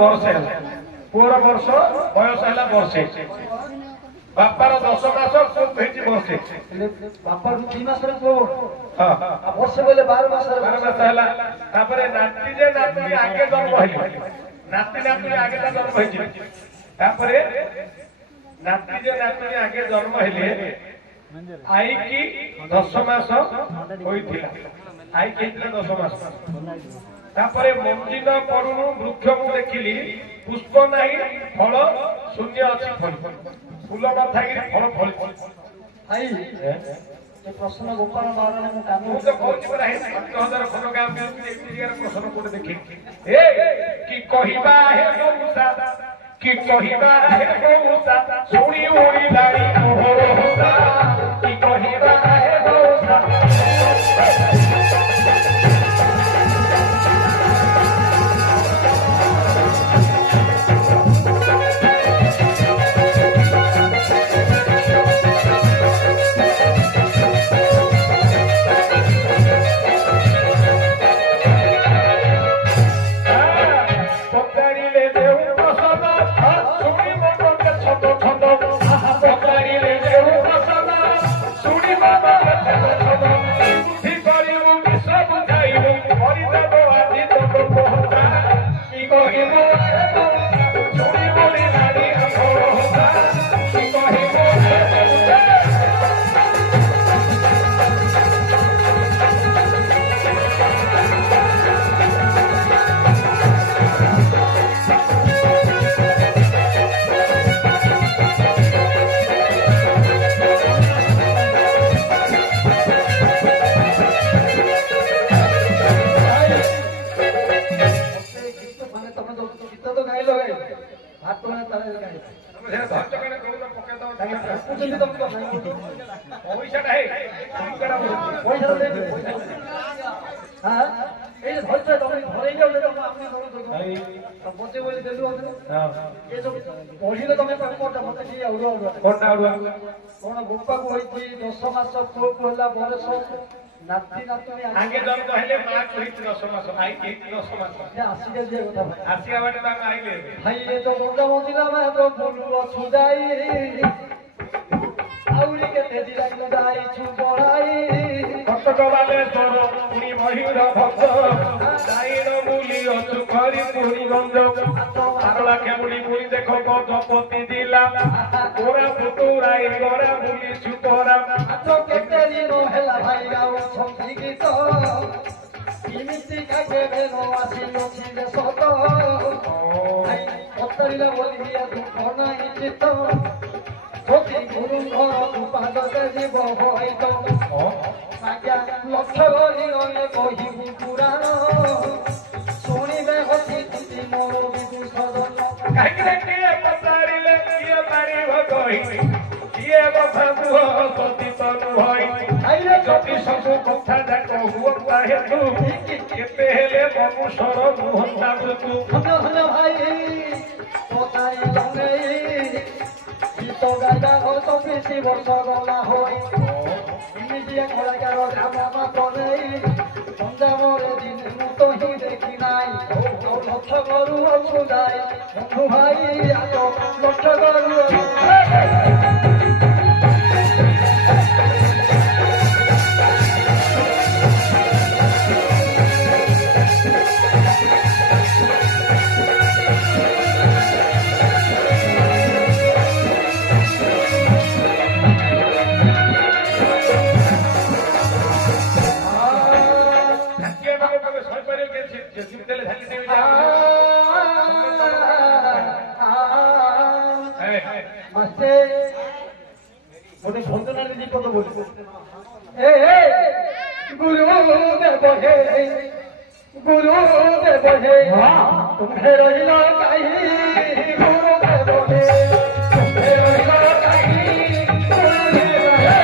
वर्षे पुअर वर्ष बयस है वर्षे बापार 10 मास वर्षे बापार 3 मास वर्षे बोले 12 मास है नाती जे नाती आगे जन्म नाती नाती आगे जन्म नाती जे नाती आगे जन्म आई की 10 मास आई की 10 मास तापरे मंजिल परुणु वृक्ष को देखिली पुष्प नहीं फल शून्य अच्छी फल फूल न थी फल फल आई प्रश्न गोपाल नारायण प्रश्न को देखी कि कहवा है मौसा कि कहवा है मौसा सुनी उड़ी लाड़ी कि कहवा है मौसा गोपा को 10 मास बरस नाती नातुणी आगे जन्म हेले मां को 10 मास आई के 10 मास आसिया जे कथा भाई आसिया बाटे ता आइले भाई ये तो मुंडा मंजिला में तो बोलू छुदाई आउरी के तेजी लागलो दाई छु बड़ाई कटक वाले तोर पुनी मयूर भक्त दाईर मुली अचु करी पुनी गंज आरला केमुली मुली देखो को जपति दिला गोरा पुतुराई गोरा मुली छुतरा तो केतेरी नो हेला भाई गाओ छंदी गीत इमिति काके बेनो आसी लोची दे सतो भाई पत्तरीला बोलिया दुख नाही चित छोटी गुरु घर उपाद जीव होइतो आज्ञा लक्ष्य गरी गले कहिबु पुराण शुणिबे हसी तुति मोर विदु सदन काहे के पतारिले किए मारिब कहि किए बफाबु सती तनु होई आइले जति सबु कथा जाको हुआ हेतु केते हेले मनुष्यर मुहंता तू धन्य भाई पतारी लंगई तो गायदा हो तो किसी वर्ष गला होई इमिजिया कलाकार ग्रामा तोनै संजा मोरे दिन मु तो ही देखी नाई तो लक्ष्य करू छुदाई बंधु भाई आतो लक्ष्य करू मोटे भंजना जी कत बोल गुरुदेव हे गुरुदेव हे तुम्हें रहिला काई गुरुदेव हे तुम्हें रहिला काई गुरुदेव हे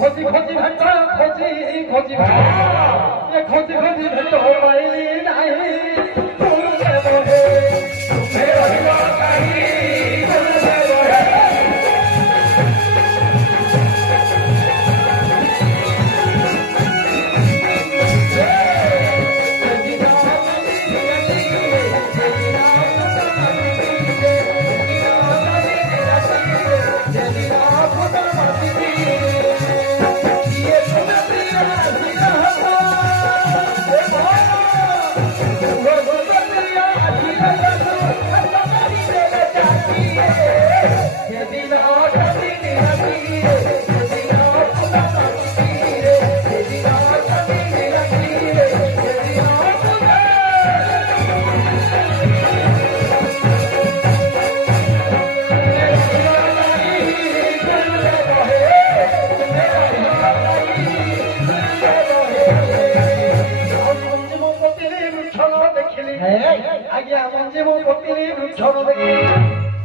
खोजी खोजी भट्ट खोजी खोजी ये खोजी खोजी भट्ट हो भाई ଆଜ୍ଞା ମଞ୍ଜି ମୁଁ ପୋତିଲି ବୃକ୍ଷ ଦେଖି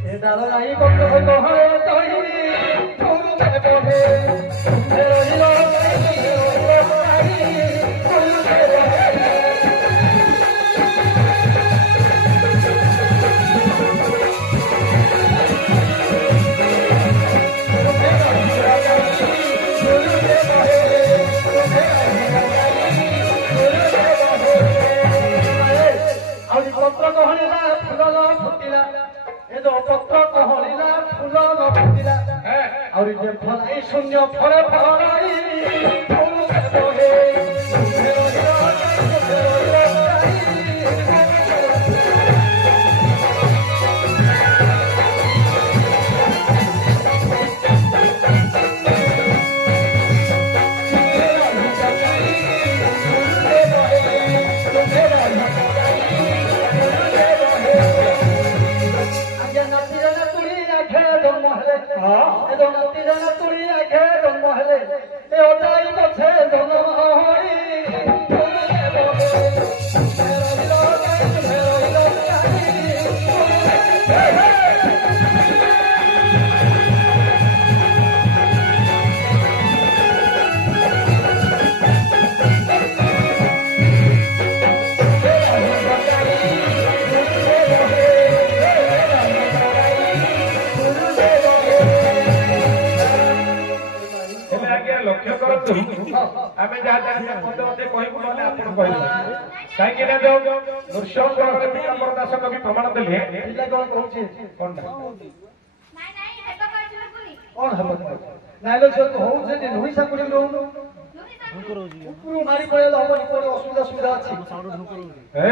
ଏ ଡାଳ ନାହିଁ ବନ୍ଧ ଗହଳେ ତଳି ଠୁରୁବେ ବଢେ ରହିଲ ପତ୍ର କହଳିଲା ଫୁଲ ନ ଫୁଟିଲା ଏ ଯୋଉ ପତ୍ର କହଳିଲା ଫୁଲ ନ ଫୁଟିଲା ଆହୁରି ଯେ ଫଳାଇ ଶୂନ୍ୟ ଫଳେ ଫଳାଇ आमे जहाँ जहाँ पदे पदे कहबू ना आपण कहबू कहीं ना जो नृसिंह पीताम्बर दास कवि प्रमाण देले पिला कोन कहूची कोन ना नाही नाही हेतो कहछि बोली कोन हबो नाइ लो जो होउ जे नुही साकुडी लो उपरु मारी पळेलो हबो नि कोन असुविधा सुविधा अछि साउंड ढुकरो ए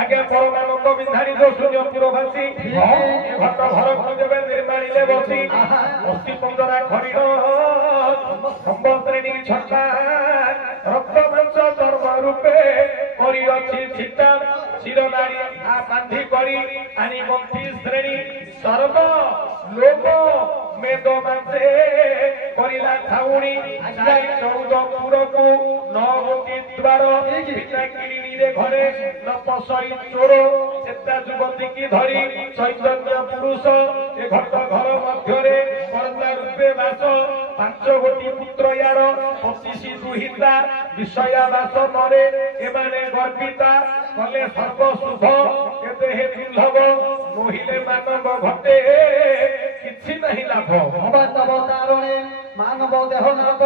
आगे परमानंद विधारी जो शून्य पुरवासी घट घर को देबे निर्माणीले बसी अस्थि पंजरा खरीड संबंधनी छटा रक्त मांस धर्म रूपे करी अछि सीता शिरनारी आ बांधी करी आनी मंत्री श्रेणी सर्व लोक मेद मांसे करिला ठाउणी जाई 14 पुरकु 9 गोटी द्वार पिता किलिनी रे घरे न पसई चोर चेता जुगती की धरी चैतन्य पुरुष ए घट घर मध्यरे कर्ता रूपे वास 5 गोटी पुत्र यार 25 दुहिता विषया वास मरे एमाने गर्पिता कले सर्व शुभ केते हे दुर्लभ नहिले मानव घटे किछि नहीं लाभ हवा तब कारणे मानव देह नाभ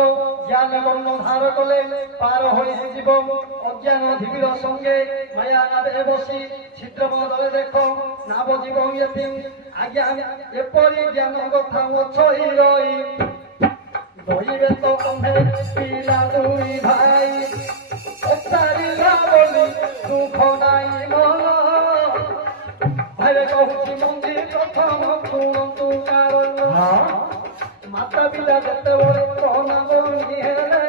ज्ञान कर्म धार कले पार होई जीव अज्ञान धीर संगे माया नावे बसी छिद्र बदले देख नाव जीव यति आज्ञा एपरि ज्ञान कथा अछई रही दइबे तो कमे पिला दुई भाई ओसारिला बोली दुख नाई मन भाई कहूची मंदिर प्रथम शुणु कारण माता पिला जते बड़े कहना बनी हेले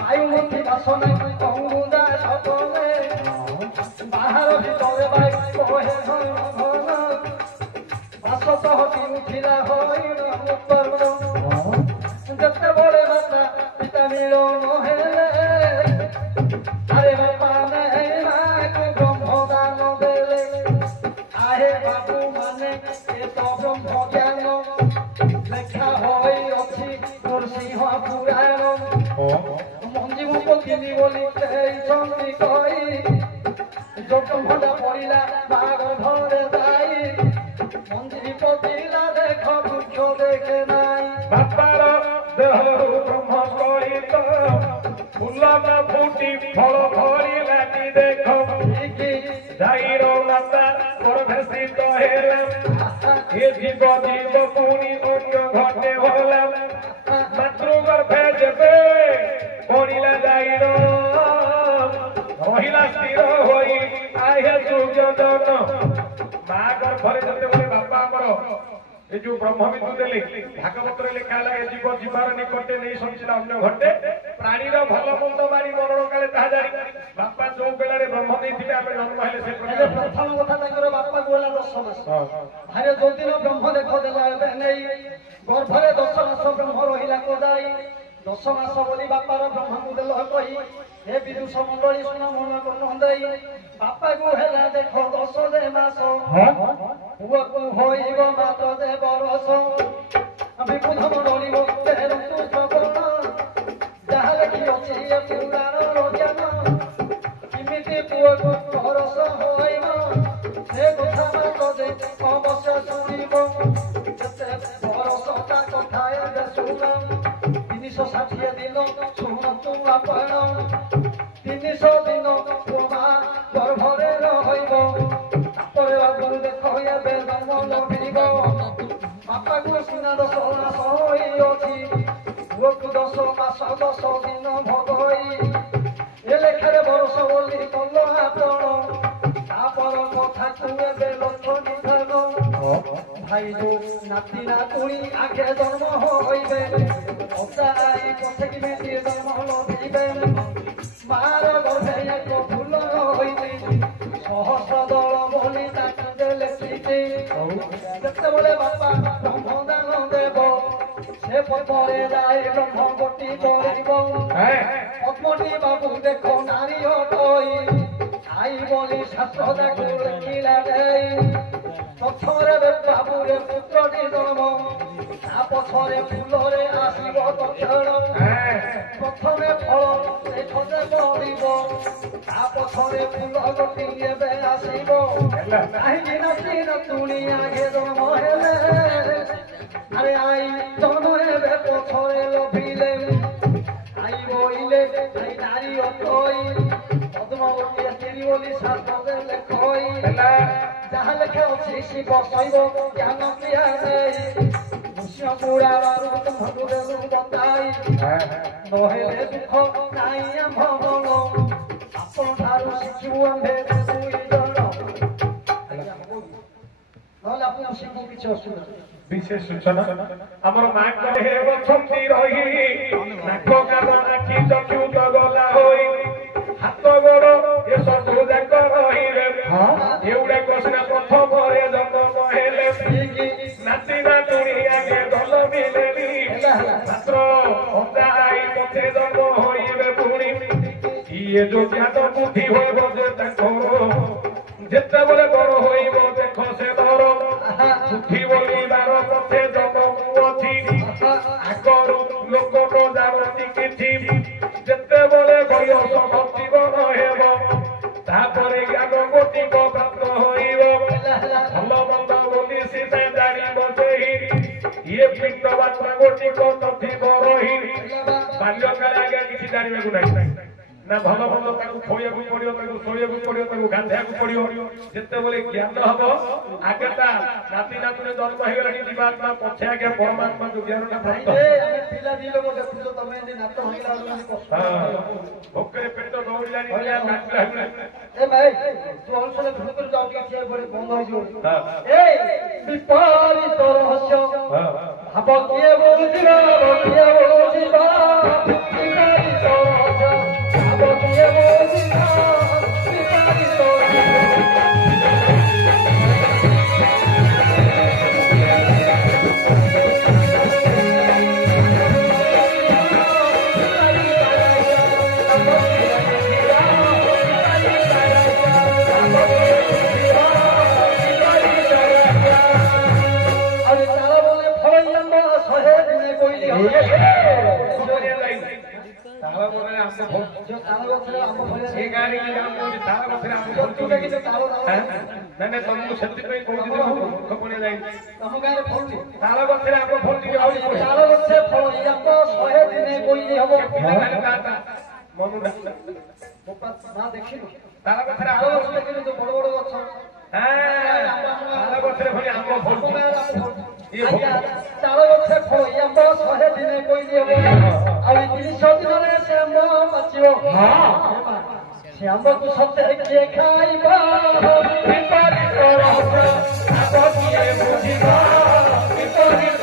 वायुमती बासना कहूदा सपने बाहर भीतर बाई कहे घन घन बास सहती उठिला होइन उत्पन्न जते बड़े माता पिता मिलन हेले अरे बापा ने माँ को ब्रह्म दान देले आहे बाबू माने ए तो ब्रह्म ज्ञान लेखा होई अछि नरसिंह पुराण मंजी मु पकिनी बोली तेई चंदी कई जोट भंडा पड़िला बाग घरे जाई मंजी पकिला देख वृक्ष देखे नाई बापार देह ब्रह्म सहित फूल न फूटी फल फलिला कि देख जाईर माता गर्भेषित हेला हे जीव जीव पुनी अन्य घटे होला मातृगर्भे जेबे पड़िला जाईर महिला स्थिर होई आहे सुजन माँ गर्भरे जते बोले बापा हमर ए जो ब्रह्मविदु देले भागवत रे लिखा है जीव जीवार निकटे नहीं समझिला अन्य घटे प्राणी रो भल मंद मारी मरण काले ताहा जारी बापा जो बेला रे ब्रह्म देथिले आमे जन्म हेले से प्रथम कथा तांकर बापा गोला 10 मास भारे जो दिन ब्रह्म देखो देला एबे नहीं गर्भरे 10 मास ब्रह्म रहिला कोदाई 10 मास बोली बापार ब्रह्म देलो कहि हे विदुष मंडली सुन मन कोन हंदाई ବାପାକୁ ହେଲା ଦେଖ 10 ମାସ ପୁଅକୁ ହୋଇବ ମାତ୍ର 2 ବରଷ ବିପୁଧ ମଣ୍ଡଳିବ ତେରନ୍ତୁ ଶ୍ରବଣ ଯାହା ଲେଖି ଅଛି ଏ ପୁରାଣର ଜ୍ଞାନ କେମିତି ପୁଅକୁ ବରଷ ହୋଇବ ସେ କଥା ମାତ୍ର ଯେ ଅବଶ୍ୟ ଶୁଣିବ କେତେ ବରଷ ତା କଥା ଏବେ ଶୁଣ 360 ଦିନ ଶୁଣନ୍ତୁ ଆପଣ 300 ଦିନ ପୁଅ ଗର୍ଭରେ ରହିବ ତାପରେ ବାବୁ ଦେଖ ଏବେ ଜନ୍ମ ଲଭିବ ବାପାକୁ ସିନା 10 ମାସ ହୋଇଅଛି ପୁଅକୁ 10 ମାସ 10 ଦିନ ଭୋଗଇ ଏ ଲେଖାରେ ବରଷ ବୋଲି କଲ ଆପଣ ତାପର କଥାକୁ ଏବେ ଲକ୍ଷ୍ୟ ନିଧାନ ଭାଇ ଯୋଉ ନାତି ନାତୁଣୀ ଆଗେ ଜନ୍ମ ହୋଇବେ ଅତା ଆଇ ପଛେ କେମିତି ଜନ୍ମ ଲଭିବେ ମାର ଗର୍ଭେ ଏକ ଫୁଲ ହୋଇଛି ସହସ୍ର ଦଳ ବୋଲି ତାକୁ ଲେଖିଛି ଯେତେବେଳେ ବାପା ବ୍ରହ୍ମ ଦାନ ଦେବ ସେ ପଥରେ ଯାଇ ବ୍ରହ୍ମ ଗୋଟି କରିବ ପଦ୍ମଟି ବାବୁ ଦେଖ ନାରୀ ହଟଇ ଆଇ ବୋଲି ଶାସ୍ତ୍ର ତାକୁ ଲେଖିଲା ଦେଇ ପଛରେ ବାବୁରେ ପୁତ୍ରଟି ଜନ୍ମ ତା ପଛରେ ଫୁଲରେ ଆସିବ ଦକ୍ଷିଣ ପ୍ରଥମେ ଫଳ ସେ ଖୋଜେ ପଡ଼ିବ ତା ପଛରେ ଫୁଲ ଗୋଟି ଏବେ ଆସିବ କାହିଁକି ନାତି ନାତୁଣୀ ଆଗେ ଜନ୍ମ ହେଲେ ଆରେ ଆଇ ଜନ୍ମ ହେବେ ପଛରେ ଲଭିଲେ ଆଇ ବୋଇଲେ ଆଇ ନାରୀ ଅଟଇ ପଦ୍ମବତୀ ସ୍ତ୍ରୀ ବୋଲି ଶାସ୍ତ୍ରରେ ଲେଖଇ ଯାହା ଲେଖା ଅଛି ଶିବ ଶୈବ ଜ୍ଞାନ କ୍ରିୟା ନେଇ ମୁଷ୍ୟ ପୁରା ବାରୁ ତୁମକୁ ଦେବୁ ବନ୍ଦାଇ ନହେଲେ ଦୁଃଖ ନାଇଁ ଆମ୍ଭ ମନ ଆପଣ ଠାରୁ ଶିଖିବୁ ଆମ୍ଭେ 2 ଜଣ ନହେଲେ ଆପଣ ଶିଖୁ କିଛି ଅସୁବିଧା विशेष सूचना आमर माँ कहे अछंती रही नाक कान आखि चक्षु तो गला होई हाथ गोड़ ए सब जाक रही एउडा कसना प्रथम रे जन्म हेले नाती नातुणी आगे दल मिलेली मात्र अंधा आई पथे जन्म होइबे पुणी ये जो ज्ञान बुद्धि होइब जे ताको जेतेबेले बड़ होइब देखो से धर बुद्धि बोलिबार पथे जगमु अछि आगरु लोक न जानती किछि जेतेबेले बयस भक्तिवन हेब तापरे ज्ञान गोटी प्राप्त होइब भल मन्द बोली सीधे जानिब सेहि ये पिंडवात्मा गोटी नथिब रही बाल्यकाले आगे किछि जानिबाकु नाही ना भल भल ताकू खोइयाकू पड़ियो ताकू सोइयाकू पड़ियो ताकू गांधाकू पड़ियो जेतेबेले ज्ञान हबो आगे ता नाती नातुने जन्म हेगलानी जीवात्मा पछे आगे परमात्मा जो ज्ञानटा प्राप्त पिला दी लोग देखुछो तमे जे नात होइला कष्ट भोकरे पेट दौड़िलानी भलिया काटला ए भाई तू अलसले भूकर जाऊ कि छे बड़े बंद होई जो ए विपरीत रहस्य भाव किए बोलदिरा किए बोलदिरा विपरीत रहस्य भाव किए बोलदिरा विपरीत श्याम को सत्य किए खाइबा विपरीत रहस्य भाव किए बुझिबा विपरीत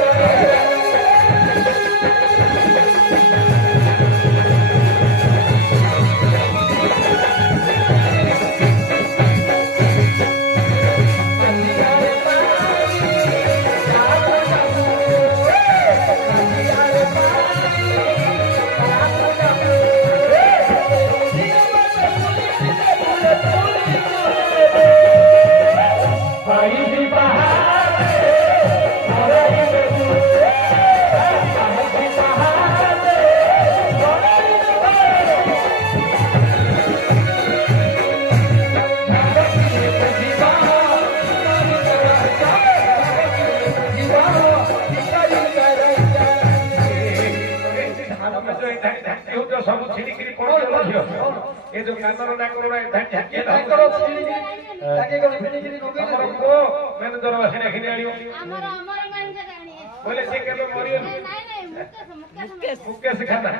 ଏ ଯୋଉ କାନର ନାକର ଝାଙ୍କି ତାଙ୍କର ଛିଡ଼ିକି ତାକେ କଣ ଫିଣିକିରି ଆମର ନଗେଇଲେ ପୁଅ ମ୍ୟାନେଜର ଆସିଲେ କିଣି ଆଣିବ ଆମର ମ୍ୟାନେଜର ଆଣିଏ ବୋଲେ ସେ କେବେ ମରିବନି ନାଇଁ ମୁକେଶ ମୁକେଶ ଖାନା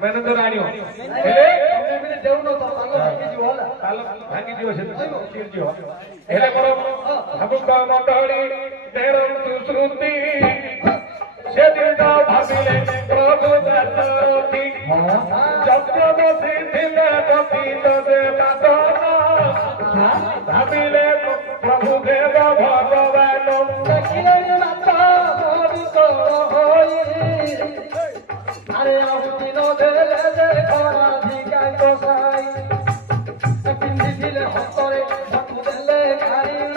ମ୍ୟାନେଜର ଆଣିବ ହେଲେ ତମେ ବି ଦେଉନ ତ ତାଙ୍କ ଭାଙ୍ଗିଯିବ ହେଲା ତାଲ ଭାଙ୍ଗିଯିବ ସେ ଚିରିଯିବ ହେଲେ ବଡ ଭାବୁକ ମଣ୍ଡଳୀ ଦେରନ୍ତୁ ଶ୍ରୁତି ସେଦିନ ଭାବିଲେ ପ୍ରଭୁ ଦାସରଥୀ ଯଜ୍ଞ ବସିଥିଲେ ପତିତ ଦେବାଦନ ଭାବିଲେ ପ୍ରଭୁ ଦେବ ଭଗବାନ ଦେଖିଲେ ମାତା ମରୁତଳ ହୋଇ ଆରେ ଆଉ ଦିନ ଦେଲେ ଯେ ଖରାଧିକା ଗୋସାଇ ପିନ୍ଧିଥିଲେ ହସ୍ତରେ ସବୁ ଦେଲେ କାରିଣ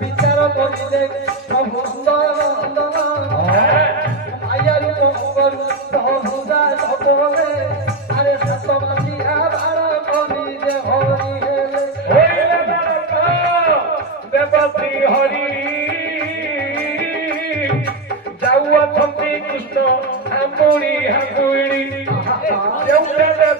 ବିଚାର କରିଲେ ପ୍ରଭୁ ସୁନ୍ଦର ଆୟାରୁ କରୁ ପ୍ରଭୁ ଦାସରେ ଆରେ ସାତ ମାସିଆ ବାର କରିଲେ ହରି ହେଲେ ହୋଇଲେ ବାଳକ ଦେବଶ୍ରୀ ହରି ଯାଉଅଛନ୍ତି କୃଷ୍ଣ ହାମ୍ବୁଡ଼ି ହାମ୍ବୁଡ଼ି ଯେଉଁଠାରେ